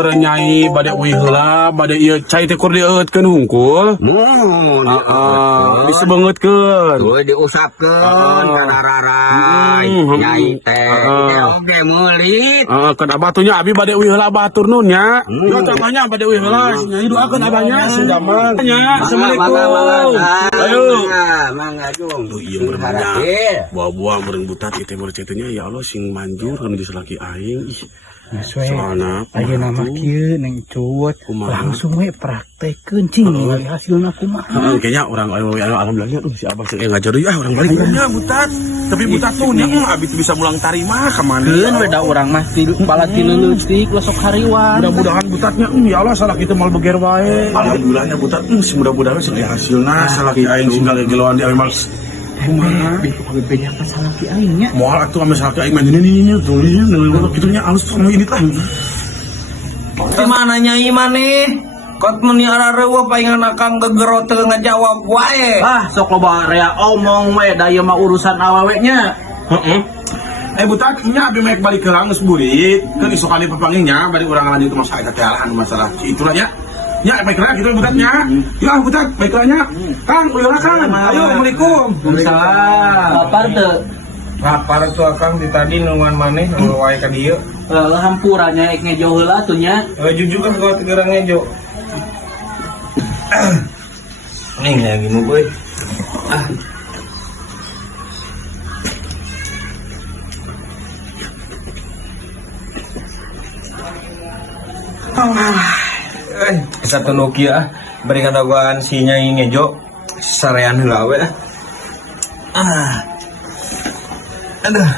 merenyai bade uih heula bade ieu cai teh kur dieutkeun hungkul. Bisa bangetkeun. Tuh diusapkeun kana rarai nyai teh. Oke meulit. Kan abah tuh nya abi bade uih heula batur nun nya. Yo tambahnya bade uih heula nyai doakeun abahnya sudaman nya. Assalamualaikum. Ayo. Mangga jung. Tuh ieu berenang. Buah-buah meureun butat ieu teh meureun ceuteunya ya Allah sing manjur kana di salaki aing. Soalnya ayeuna mah kieu neng cuwet langsung we praktekeun cing ningali hasilna kumaha. Kayaknya orang alhamdulillah si abah teh ngajar deui orang balik nya butat. Tapi butat tuh nya abi teu bisa mulang tarima ka mana. Keun we da urang mah ti pala ti leutik losok hariwan. Mudah-mudahan butatnya ya Allah salah kita mal beger wae. Alhamdulillahnya butat mudah-mudahan sing hasilna salaki aing sing galegeloan di amal. Beda apa salah ki aing nya? Moal atuh ame salaki aing mah ini tuh ini kitunya alus sama ini tah. Di mana nyai maneh? Kot meni arareueuh paingan akang gegero teu ngajawab wae. Sok loba rea omong we da ieu mah urusan awewe nya. Heeh. Butat nya abi maek balik ke geus burit. Kan isuk kali pepanggingnya bari urang ngalanjut masalah eta teh masalah itulah nya. Ya, baiklah gitu butatnya. Ya, butat, baiklah. Kang, udah Kang. Ayo, Assalamualaikum. Waalaikumsalam. Lapar teu? Lapar tuh akang di tadi nungguan maneh nunggu wae ka dieu. Hampurannya ek ngejo heula atuh nya. Jujur kan kalau tegerang ngejo. Nih lagi nu boy. Satu Nokia beri kataguan si nyai ngejo sarean heula we. Aduh.